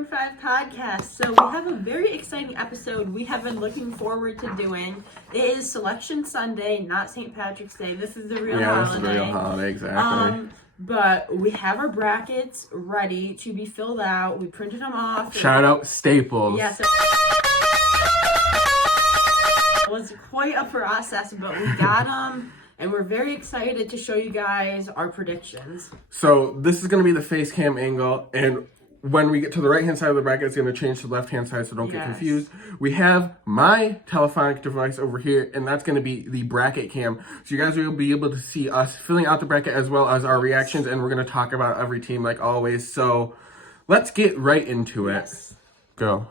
Maroon 5 podcast. So we have a very exciting episode we have been looking forward to doing. It is Selection Sunday, not St. Patrick's Day. This is the real holiday. Yeah, this is the real holiday, exactly. But we have our brackets ready to be filled out. We printed them off. Shout out Staples. Yes. It was quite a process, but we got them. And we're very excited to show you guys our predictions. So this is going to be the face cam angle. And when we get to the right-hand side of the bracket, it's going to change to the left-hand side, so don't get confused. We have my telephonic device over here, and that's going to be the bracket cam. So you guys will be able to see us filling out the bracket as well as our reactions, and we're going to talk about every team like always. So let's get right into it. Yes. Go.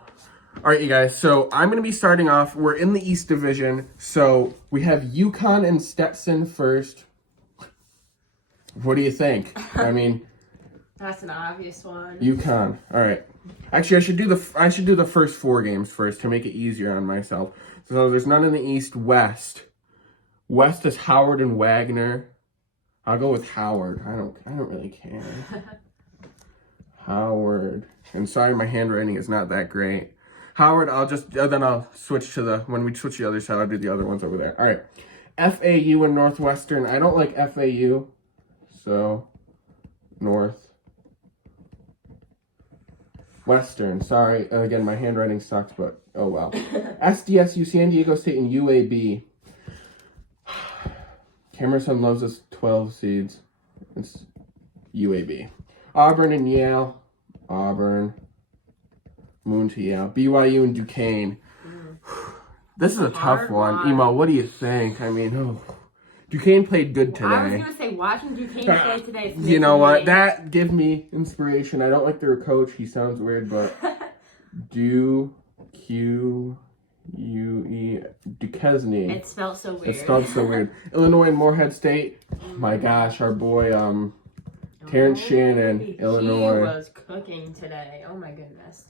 All right, you guys, so I'm going to be starting off. We're in the East Division, so we have UConn and Stetson first. What do you think? I mean... That's an obvious one. UConn. All right. Actually, I should do the first 4 games first to make it easier on myself. So there's none in the East. West. West is Howard and Wagner. I'll go with Howard. I don't really care. Howard. And sorry, my handwriting is not that great. Howard, then I'll switch to when we switch the other side, I'll do the other ones over there. All right. FAU and Northwestern. I don't like FAU. So, Northwestern. Sorry. Again, my handwriting sucks, but oh well. SDSU, San Diego State, and UAB. Camerson loves us 12 seeds. It's UAB. Auburn and Yale. Auburn. Moon to Yale. BYU and Duquesne. This is a tough one. Emo, what do you think? I mean, Duquesne played good today. I was going to say, watching Duquesne play today. You know what? That gives me inspiration. I don't like their coach. He sounds weird, but Duquesne. Duquesne. It spelled so weird. It spelled so weird. Illinois and Morehead State. Oh my gosh, our boy, Terrence Shannon, Illinois. He was cooking today. Oh my goodness.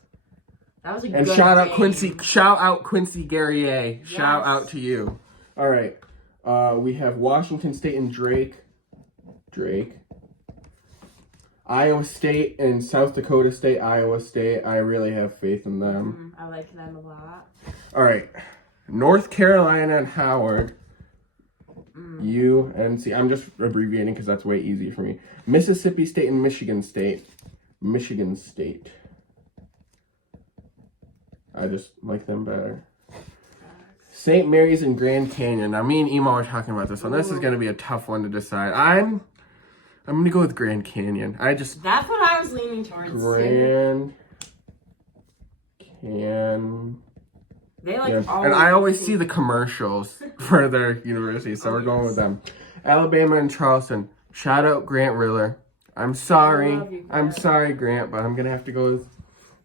That was a and good shout game. out Quincy Guerrier. Yes. Shout out to you. All right. We have Washington State and Drake. Iowa State and South Dakota State. Iowa State. I really have faith in them. I like them a lot. All right. North Carolina and Howard. UNC. I'm just abbreviating because that's way easier for me. Mississippi State and Michigan State. Michigan State. I just like them better. St. Mary's and Grand Canyon. Now, me and Emo are talking about this one. This is going to be a tough one to decide. I'm going to go with Grand Canyon. That's what I was leaning towards. Grand Canyon. They like And I always see the commercials for their university, so we're going with them. Alabama and Charleston. Shout out Grant Riller. I'm sorry. I'm sorry, Grant, but I'm going to have to go with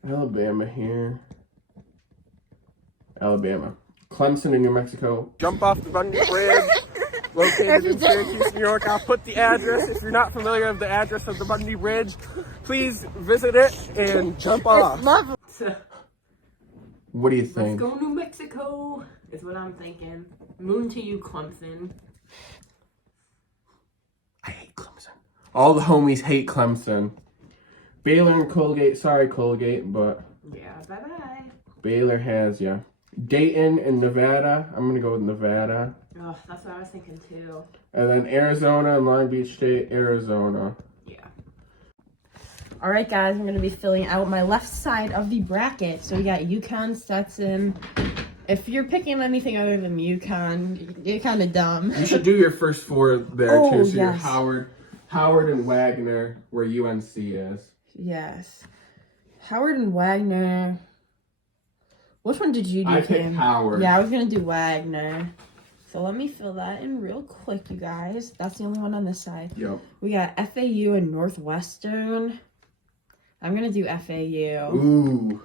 Alabama here. Alabama. Clemson in New Mexico. Jump off the Bundy Bridge, located in Syracuse, New York. I'll put the address. If you're not familiar with the address of the Bundy Bridge, please visit it and jump off. What do you think? Let's go New Mexico, is what I'm thinking. Moon to you, Clemson. I hate Clemson. All the homies hate Clemson. Baylor and Colgate. Sorry, Colgate, but... Yeah, bye-bye. Baylor has ya. Dayton and Nevada. I'm going to go with Nevada. Oh, that's what I was thinking too. And then Arizona and Long Beach State, Arizona. Yeah. All right, guys, I'm going to be filling out my left side of the bracket. So we got UConn, Stetson. If you're picking anything other than UConn, you're kind of dumb. You should do your first 4 there too. So yes. You're Howard and Wagner, where UNC is. Yes. Howard and Wagner. Which one did you do, I picked Howard. Yeah, I was going to do Wagner. So let me fill that in real quick, you guys. That's the only one on this side. Yep. We got FAU and Northwestern. I'm going to do FAU. Ooh.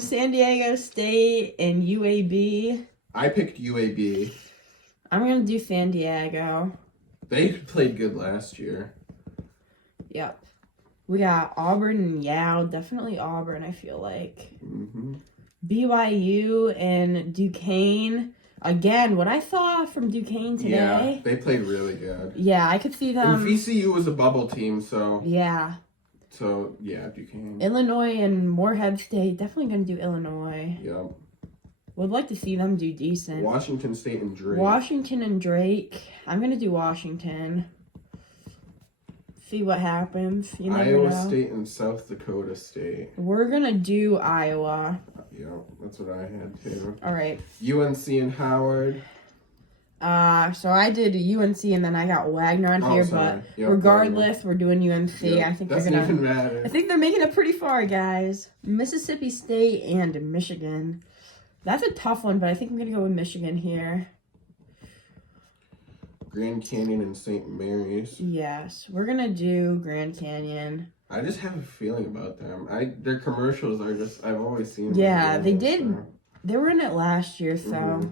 San Diego State and UAB. I picked UAB. I'm going to do San Diego. They played good last year. Yep. We got Auburn and Yale. Definitely Auburn, I feel like. Mm-hmm. BYU and Duquesne. Again, what I saw from Duquesne today. Yeah, they played really good. Yeah, I could see them. And VCU was a bubble team, so. Yeah. So, yeah, Duquesne. Illinois and Morehead State. Definitely going to do Illinois. Yep. Would like to see them do decent. Washington State and Drake. Washington and Drake. I'm going to do Washington. See what happens. You never Iowa know. State and South Dakota State. We're going to do Iowa. Yep, that's what I had too. All right. UNC and Howard. So I did UNC and then I got Wagner on here, sorry. but Yep, regardless, we're doing UNC. Yep, I think doesn't they're gonna. even matter. I think they're making it pretty far, guys. Mississippi State and Michigan. That's a tough one, but I think I'm gonna go with Michigan here. Grand Canyon and St. Mary's. Yes, we're gonna do Grand Canyon. I just have a feeling about them. Their commercials are just, I've always seen them. Yeah, they did. So. They were in it last year, so. Mm-hmm.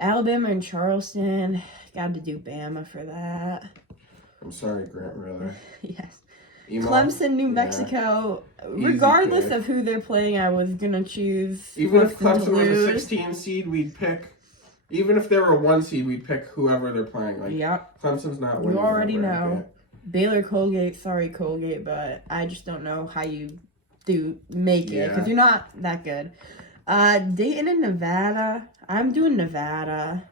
Alabama and Charleston. Got to do Bama for that. I'm sorry, Grant Riller. Yes. Emo. Clemson, New Mexico. Yeah. Regardless of who they're playing, I was going to choose. Even if Clemson was a 16 seed, we'd pick. Even if they were a 1 seed, we'd pick whoever they're playing. Like, yep. Clemson's not winning. You already know. Baylor, Colgate. Sorry, Colgate, but I just don't know how you make it because you're not that good. Dayton and Nevada. I'm doing Nevada.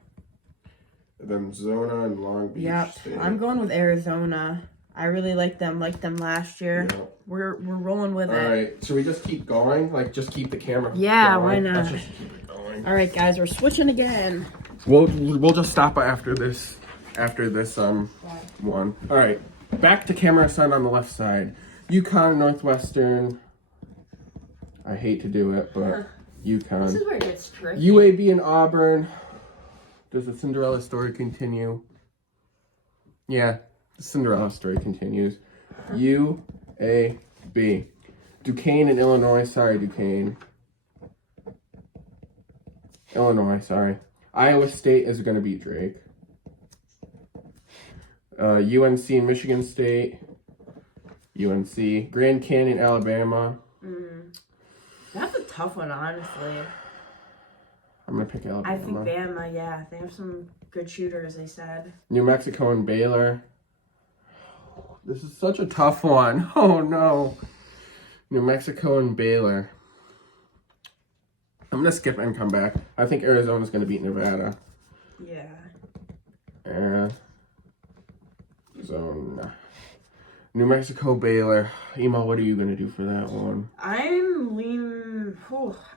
Then Zona and Long Beach. Yep. State. I'm going with Arizona. I really like them. Liked them last year. Yep. We're rolling with it. All right. Should we just keep going? Like, just keep the camera. Yeah. Going? Why not? Let's just keep it going. All right, guys. We're switching again. We'll just stop after this. One. All right. Back to camera sun on the left side. UConn, Northwestern. I hate to do it, but UConn. This is where it gets tricky. UAB and Auburn. Does the Cinderella story continue? Yeah, the Cinderella story continues. UAB. Duquesne and Illinois. Sorry, Duquesne. Illinois, sorry. Iowa State is going to beat Drake. UNC and Michigan State. UNC. Grand Canyon, Alabama. That's a tough one, honestly. I'm going to pick Alabama. I think Bama, yeah. They have some good shooters, they said. New Mexico and Baylor. This is such a tough one. Oh, no. New Mexico and Baylor. I'm going to skip and come back. I think Arizona's going to beat Nevada. Yeah. Arizona. New Mexico, Baylor. Emo, what are you going to do for that one? I'm leaning...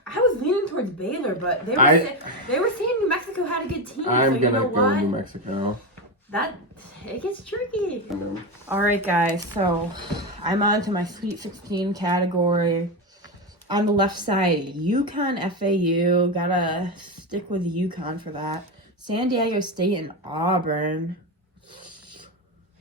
I was leaning towards Baylor, but they were saying New Mexico had a good team. I'm going to go New Mexico. It gets tricky. All right, guys. So I'm on to my Sweet 16 category. On the left side, UConn, FAU. Gotta stick with UConn for that. San Diego State and Auburn.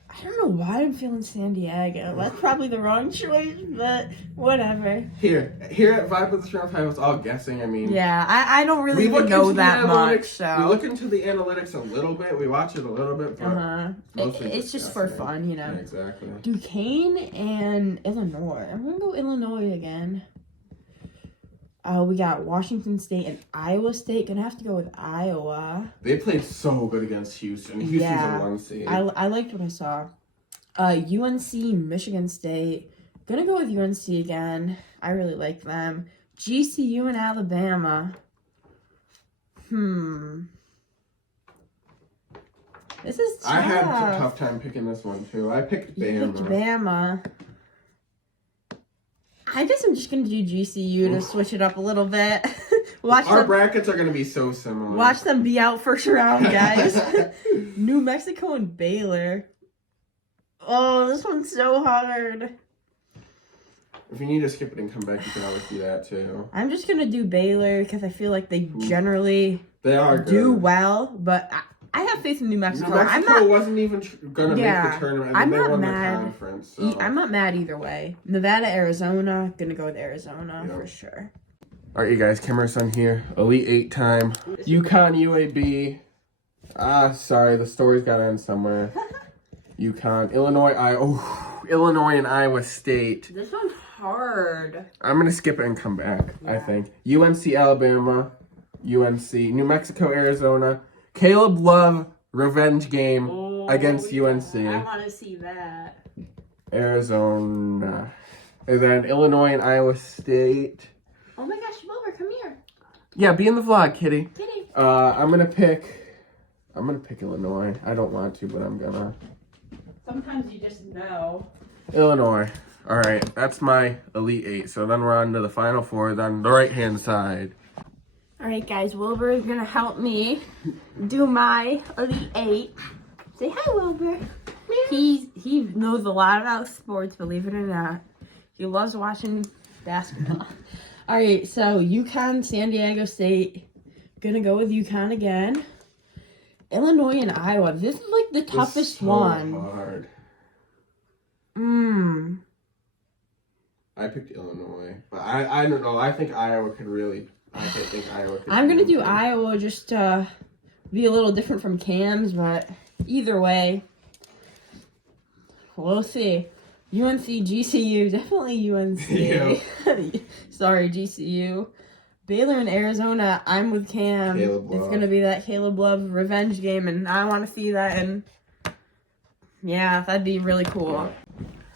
I don't know why I'm feeling San Diego. That's probably the wrong choice, but whatever. Here at Vibe with the Sheriff, I was all guessing. I mean, yeah, I don't really even know that much. So we look into the analytics a little bit. We watch it a little bit, but it's just for fun, you know. Yeah, exactly. Duquesne and Illinois. I'm gonna go Illinois again. We got Washington State and Iowa State. Gonna have to go with Iowa. They played so good against Houston. Houston's a 1 seed. I liked what I saw. UNC, Michigan State. Gonna go with UNC again. I really like them. GCU and Alabama. This is tough. I had a tough time picking this one too. I picked Bama. You picked Bama. I guess I'm just going to do GCU to switch it up a little bit. Our brackets are going to be so similar. Watch them be out first round, guys. New Mexico and Baylor. Oh, this one's so hard. If you need to skip it and come back, you can always do that too. I'm just going to do Baylor because I feel like they generally do well, but I have faith in New Mexico. New Mexico wasn't even going to make the tournament. I'm they not won mad. The conference. So. I'm not mad either way. Nevada, Arizona. Going to go with Arizona for sure. All right, you guys. Camera-son here. Elite 8 time. UConn, UAB. Sorry. The story's got to end somewhere. UConn. Illinois and Iowa State. This one's hard. I'm going to skip it and come back, I think. UNC, Alabama. UNC. New Mexico, Arizona. Caleb Love revenge game against UNC. I want to see that. Arizona. And then Illinois and Iowa State. Oh my gosh, Wilbur, come here. Yeah, be in the vlog, kitty. Kitty. I'm gonna pick Illinois. I don't want to, but I'm gonna. Sometimes you just know. Illinois. All right, that's my Elite Eight. So then we're on to the Final Four, then the right-hand side. All right, guys, Wilbur is gonna help me do my Elite Eight. Say hi, Wilbur. He knows a lot about sports, believe it or not. He loves watching basketball. All right, so UConn, San Diego State. Gonna go with UConn again. Illinois and Iowa. This is like the toughest one. Hard. I picked Illinois, but I don't know. I think Iowa could really. I'm gonna do Iowa just to be a little different from Cam's, but either way, we'll see. UNC, GCU, definitely UNC. Yeah. Sorry, GCU. Baylor and Arizona, I'm with Cam. It's gonna be that Caleb Love revenge game, and I want to see that. And yeah, that'd be really cool. All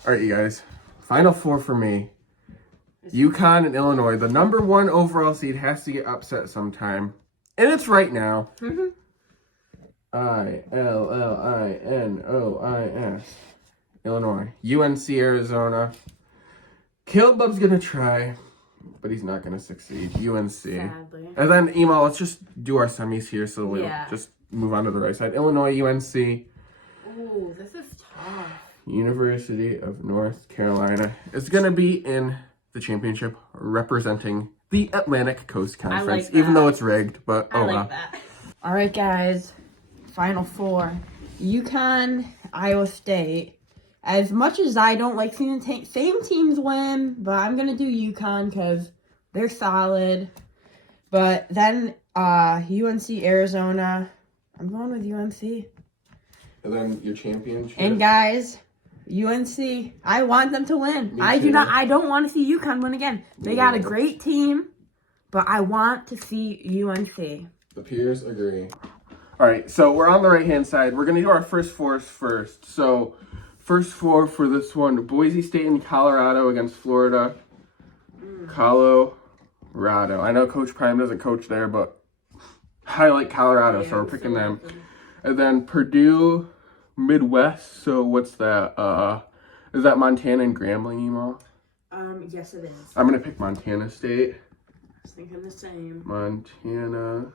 right, you guys. Final four for me. UConn and Illinois. The number 1 overall seed has to get upset sometime. And it's right now. ILLINOIS. Illinois. UNC, Arizona. Caleb Love's going to try, but he's not going to succeed. UNC. Sadly. And then, Ema, let's just do our semis here so we'll just move on to the right side. Illinois, UNC. Ooh, this is tough. University of North Carolina is going to be in the championship representing the Atlantic Coast Conference, even though it's rigged, but I like that. All right, guys. Final four. UConn, Iowa State. As much as I don't like seeing the same teams win, but I'm going to do UConn because they're solid. But then UNC, Arizona. I'm going with UNC. And then your championship. And guys, UNC, I want them to win. I don't want to see UConn win again. They got a great team, but I want to see UNC. The peers agree. All right, so we're on the right-hand side. We're going to do our first fours first. So, first four for this one, Boise State and Colorado against Florida. Colorado. I know Coach Prime doesn't coach there, but I like Colorado, so we're picking them. And then Purdue, Midwest. So what's that? Is that Montana and Grambling, Emo? Yes, it is. I'm going to pick Montana State. I was thinking the same. Montana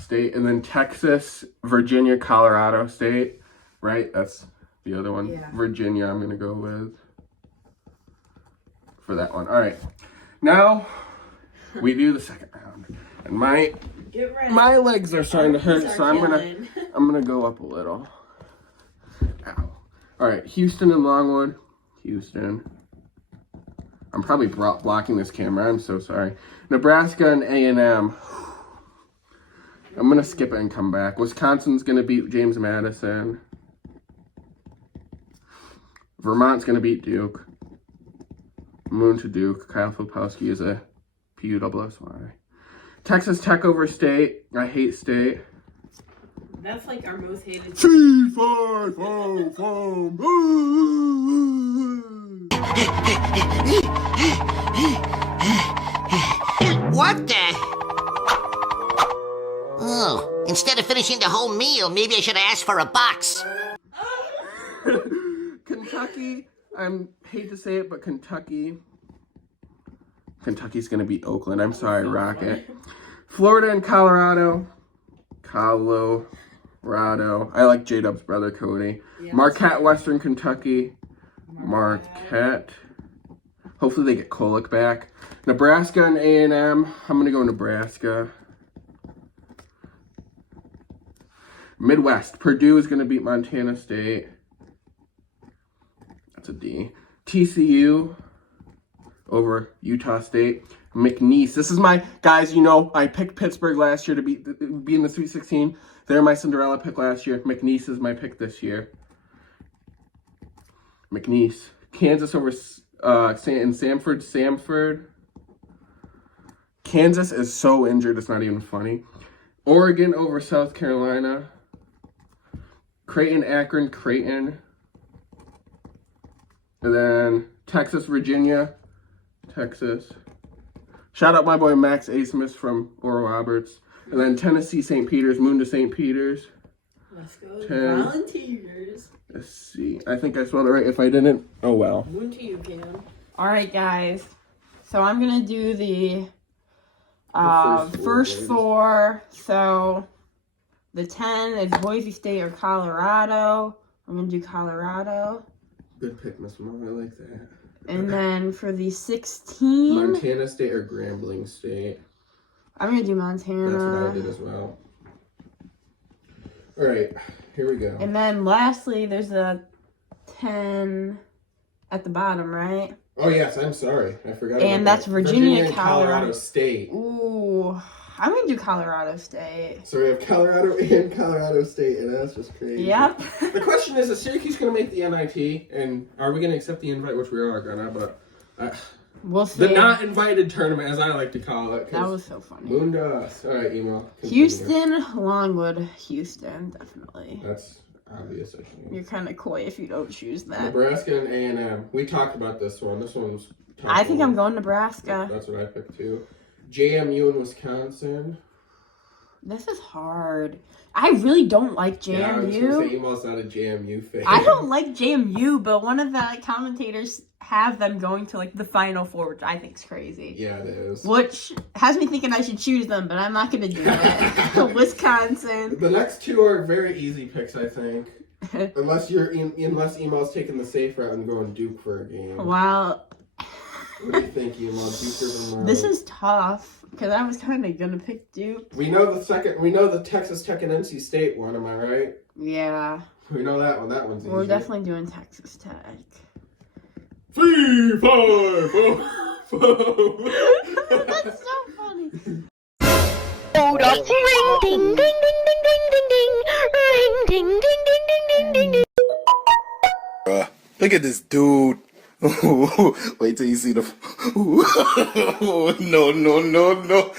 State. And then Texas, Virginia, Colorado State. Right? That's the other one. Yeah. Virginia, I'm going to go with for that one. All right. Now, we do the second round. And my legs are starting to hurt, so I'm gonna go up a little. Ow. All right, Houston and Longwood. Houston. I'm probably blocking this camera. I'm so sorry. Nebraska and A&M. I'm gonna skip it and come back. Wisconsin's gonna beat James Madison. Vermont's gonna beat Duke. Moon to Duke. Kyle Filipowski is a PUSSY. Texas Tech over State. I hate State. That's like our most hated. C5 What the? Oh, instead of finishing the whole meal, maybe I should have asked for a box. Kentucky. I hate to say it, but Kentucky's going to beat Oakland. I'm sorry, Rocket. Florida and Colorado. Colorado. I like J-Dub's brother, Cody. Yeah, Marquette, Western Kentucky. Marquette. Hopefully they get Kolek back. Nebraska and A&M. I'm going to go Nebraska. Midwest. Purdue is going to beat Montana State. That's a D. TCU over Utah State. McNeese. This is my, guys, you know, I picked Pittsburgh last year to be in the Sweet 16. They're my Cinderella pick last year. McNeese is my pick this year. McNeese. Kansas over Samford. Kansas is so injured, it's not even funny. Oregon over South Carolina. Creighton, Akron, Creighton. And then Texas, Virginia. Texas. Shout out my boy Max A. Smith from Oral Roberts. And then Tennessee, St. Peter's, Moon to St. Peter's. Let's go. 10. Volunteers. Let's see. I think I spelled it right. If I didn't, oh well. Moon to you, Cam. Alright, guys. So I'm going to do the first four. So the 10 is Boise State or Colorado. I'm going to do Colorado. Good pick, Miss Mom. I like that. And then for the 16... Montana State or Grambling State. I'm going to do Montana. That's what I did as well. All right, here we go. And then lastly, there's a 10 at the bottom, right? Oh, yes, I'm sorry. I forgot And about that's that. Virginia and Colorado State. Ooh, I'm going to do Colorado State. So we have Colorado and Colorado State, and that's just crazy. Yep. The question is Syracuse going to make the NIT? And are we going to accept the invite, which we are going to, but... We'll see. The not invited tournament, as I like to call it. That was so funny. Moon to us. All right, email. Houston, Longwood, Houston, definitely. That's obvious. I think. You're kind of coy if you don't choose that. Nebraska and A&M. We talked about this one. This one's tough. I think I'm going Nebraska. That's what I picked too. JMU in Wisconsin. This is hard. I really don't like JMU. Yeah, I was going to say Email's not a JMU fan. I don't like JMU, but one of the commentators have them going to like the Final Four, which I think is crazy. Yeah, it is. Which has me thinking I should choose them, but I'm not going to do it. Wisconsin. The next two are very easy picks, I think. unless Email's taking the safe route and going Duke for a game. Wow. What do you think, Email? Duke or Vermont? This is tough because I was kind of gonna pick Duke. We know the Texas Tech and NC State one. Am I right? Yeah. We know that one. That one's easy. We're definitely doing Texas Tech. 3, 5, 4. That's so funny. Hold up. Ring ding ding ding ding ding ding ding. Ring ding ding ding ding ding ding ding. Look at this dude. Wait till you see the. No, no, no, no.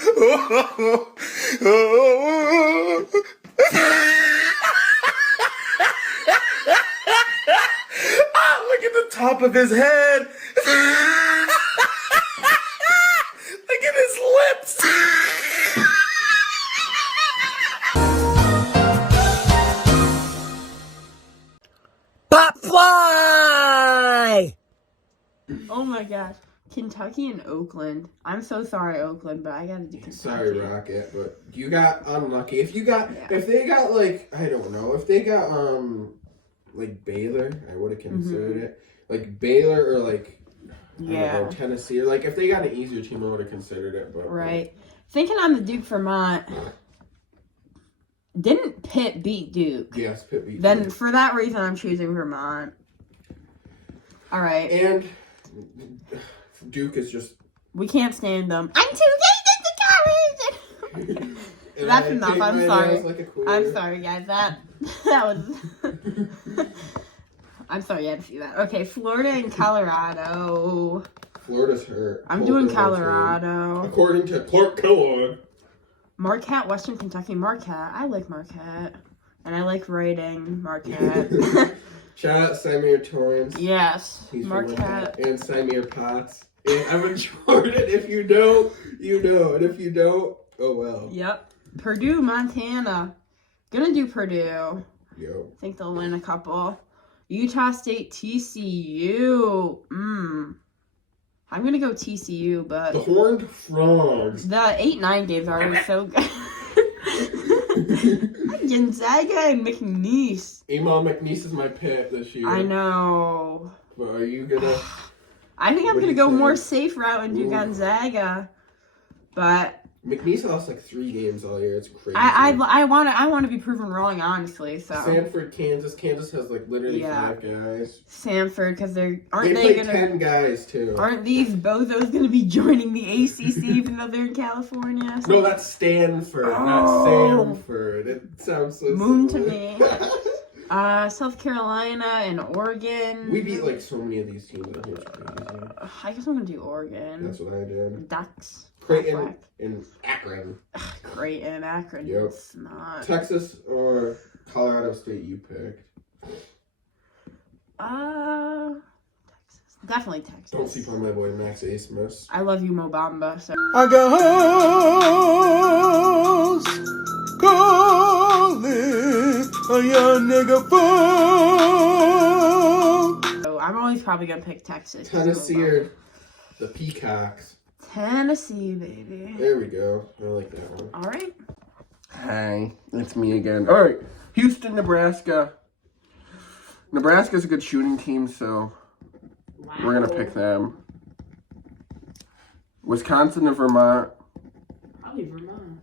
Look at the top of his head. Look at his lips. Pop fly! Oh my gosh. Kentucky and Oakland. I'm so sorry, Oakland, but I gotta do Kentucky. Sorry, Rocket, but you got unlucky. If they got like, I don't know, if they got like Baylor, I would have considered it. Like Baylor or like I don't know, Tennessee, or like if they got an easier team, I would have considered it. But right. Thinking on the Duke Vermont. Didn't Pitt beat Duke? Yes, Pitt beat Then Duke. for that reason, I'm choosing Vermont. All right. And Duke is just. We can't stand them. I'm too late to college. That's enough. I'm sorry. I'm sorry, guys. That was. I'm sorry you had to see that. Okay, Florida and Colorado. Florida's hurt. I'm doing Colorado. According to Clark Kellogg. Marquette, Western Kentucky. Marquette. I like Marquette. And I like writing Marquette. Shout out Samir Torrance. Yes. He's Marquette. And Samir Potts. And Evan Jordan. If you know, you know. And if you don't, oh well. Yep. Purdue, Montana. Gonna do Purdue. Yo. I think they'll win a couple. Utah State, TCU. I'm gonna go TCU, but The Horned Frogs. the 8-9 games are always so good. Gonzaga and McNeese. Emal McNeese is my pick this year. I know. But are you gonna? I think I'm What do gonna you go think? more safe route and do Ooh. Gonzaga, but McNeese lost like 3 games all year. It's crazy. I want to be proven wrong, honestly. So Sanford, Kansas. Kansas has like literally 5 guys. Sanford, because They aren't play gonna 10 guys too. aren't these bozos gonna be joining the ACC even though they're in California? No, that's Stanford, not Oh. Sanford. It sounds so Moon to similar. me. South Carolina and Oregon. We beat like so many of these teams out here. It's crazy. I guess I'm gonna do Oregon. That's what I did. Ducks. Creighton Whack. and Akron. Creighton, Akron. Yep. It's not. Texas or Colorado State you picked. Texas. Definitely Texas. Don't sleep on my boy Max Asmus. I love you, Mo Bamba. So. I got hoes calling a young nigga phone. So I'm always probably gonna pick Texas. Tennessee or the Peacocks. Tennessee, baby. There we go. I like that one. All right. Hi, it's me again. All right, Houston, Nebraska. Nebraska's a good shooting team, so we're gonna pick them. Wisconsin and Vermont. Probably Vermont.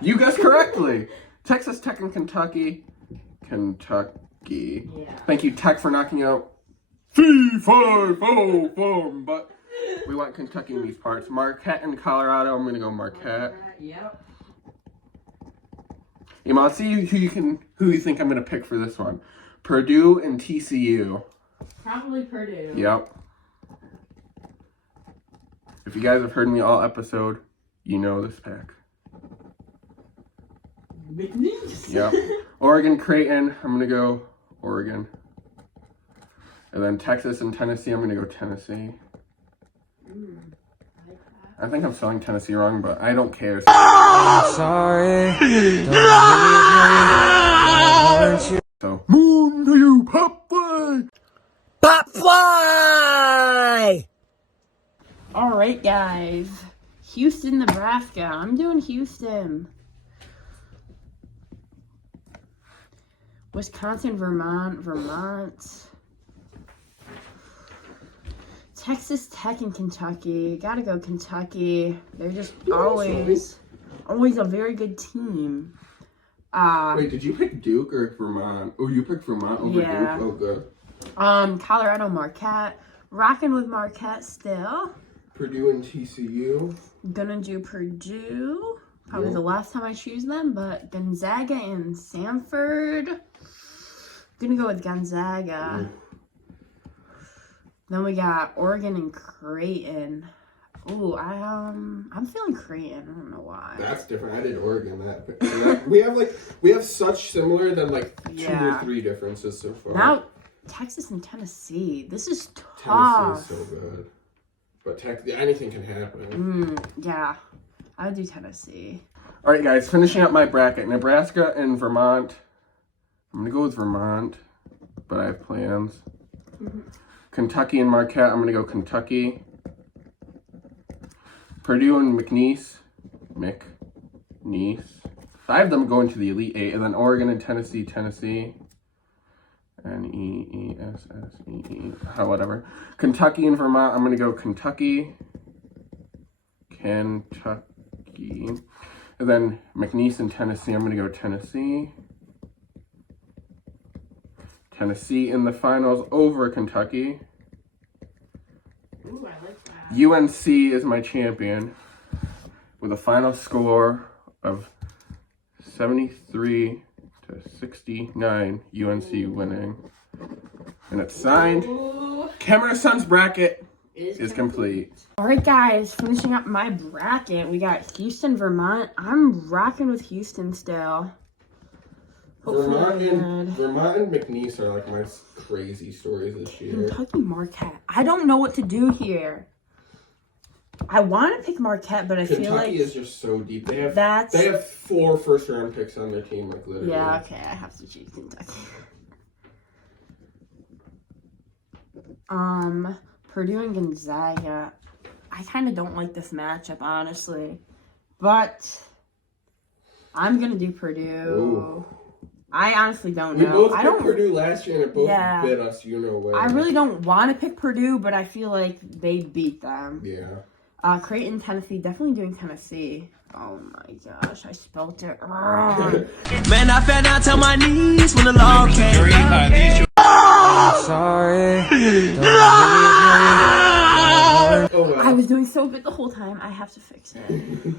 You guessed correctly. Texas Tech and Kentucky. Kentucky. Yeah. Thank you, Tech, for knocking out C504. But we want Kentucky in these parts. Marquette and Colorado. I'm gonna go Marquette. Yep. Emma, let's see who you think I'm gonna pick for this one. Purdue and TCU. Probably Purdue. Yep. If you guys have heard me all episode, you know this pack. McNeese. Yep. Oregon, Creighton. I'm gonna go Oregon. And then Texas and Tennessee. I'm gonna go Tennessee. I think I'm spelling Tennessee wrong, but I don't care. I'm sorry. So, moon to you, pop fly! Pop fly! All right, guys. Houston, Nebraska. I'm doing Houston. Wisconsin, Vermont. Texas Tech and Kentucky. Gotta go Kentucky. They're just always a very good team. Wait, did you pick Duke or Vermont? Oh, you picked Vermont over Yeah. Duke? Oh, good. Colorado, Marquette. Rocking with Marquette still. Purdue and TCU. Gonna do Purdue. Probably Yeah. the last time I choose them, but Gonzaga and Samford. Gonna go with Gonzaga. Ooh. Then we got Oregon and Creighton. Ooh, I'm feeling Creighton. I don't know why. That's different. I did Oregon. We have such similar than like 2 Yeah. or 3 differences so far. Now, Texas and Tennessee. This is Tennessee tough. is so good, but anything can happen. Yeah, I would do Tennessee. All right, guys, finishing up my bracket: Nebraska and Vermont. I'm gonna go with Vermont, but I have plans. Kentucky and Marquette. I'm gonna go Kentucky. Purdue and McNeese. I have them going to the Elite Eight, and then Oregon and Tennessee. Neessee. Whatever. Kentucky and Vermont. I'm gonna go Kentucky. And then McNeese and Tennessee. I'm gonna go Tennessee. Tennessee in the finals over Kentucky. Ooh, I like that. UNC is my champion with a final score of 73-69. UNC winning. And it's signed. Camera Sun's bracket is complete. All right, guys, finishing up my bracket. We got Houston, Vermont. I'm rocking with Houston still. Vermont and McNeese are like my crazy stories this year. Kentucky, Marquette. I don't know what to do here. I want to pick Marquette, but I feel like Kentucky is just so deep. They have 4 first-round picks on their team, like literally. Yeah, okay, I have to choose Kentucky. Purdue and Gonzaga. I kind of don't like this matchup, honestly, but I'm gonna do Purdue. Ooh. I honestly don't know. We both picked Purdue last year, and it both bit us, where. I really don't want to pick Purdue, but I feel like they'd beat them. Yeah. Creighton, Tennessee, definitely doing Tennessee. Oh my gosh, I spelled it wrong. Man, I fell down to my knees when the law came. I'm sorry. I was doing so good the whole time. I have to fix it.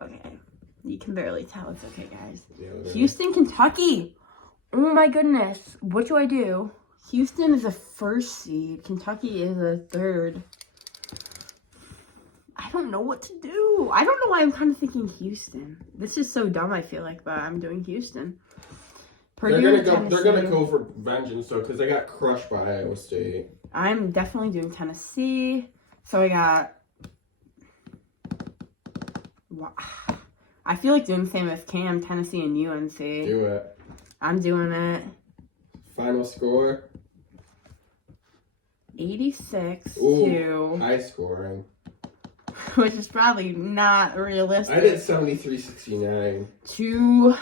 Okay. You can barely tell. It's okay, guys. Yeah, Houston, Kentucky. Oh my goodness. What do I do? Houston is a 1st seed. Kentucky is a 3rd. I don't know what to do. I don't know why I'm kind of thinking Houston. This is so dumb, I feel like, but I'm doing Houston. Purdue, they're gonna go for vengeance though, because they got crushed by Iowa State. I'm definitely doing Tennessee. So I got... I feel like doing the same with Cam, Tennessee, and UNC. Do it. I'm doing it. Final score? 86 Ooh, to... high scoring. Which is probably not realistic. I did 73-69. To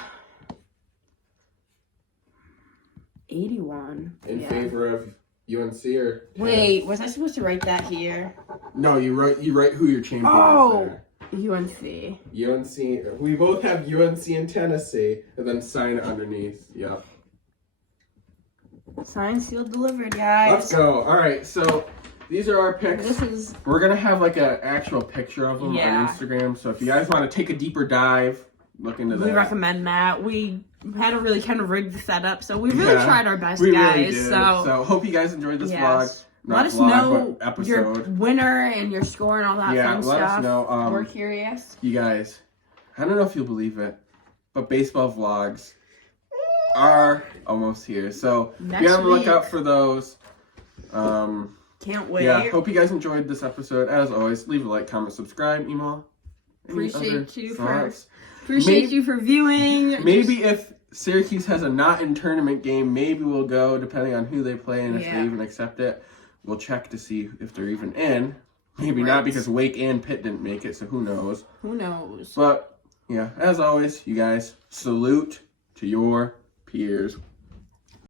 81. In favor of UNC or... Wait, was I supposed to write that here? No, you write who your champion is there. UNC. UNC. We both have UNC and Tennessee, and then sign it underneath. Yep. Signed, sealed, delivered, guys. Let's go. All right, so these are our picks. We're gonna have like an actual picture of them on Instagram. So if you guys want to take a deeper dive, look into that. We recommend that. We had to really kind of rig the setup, so we really tried our best, guys. Really did. So hope you guys enjoyed this vlog. Let us know your winner and your score and all that fun stuff. Yeah, let us know. We're curious. You guys, I don't know if you'll believe it, but baseball vlogs are almost here. So be on the lookout for those. Can't wait. Yeah, hope you guys enjoyed this episode. As always, leave a like, comment, subscribe, email. Appreciate you for viewing. Maybe if Syracuse has a not in tournament game, maybe we'll go, depending on who they play and if they even accept it. We'll check to see if they're even in. Maybe not, because Wake and Pitt didn't make it, so who knows? Who knows? But, yeah, as always, you guys, salute to your peers.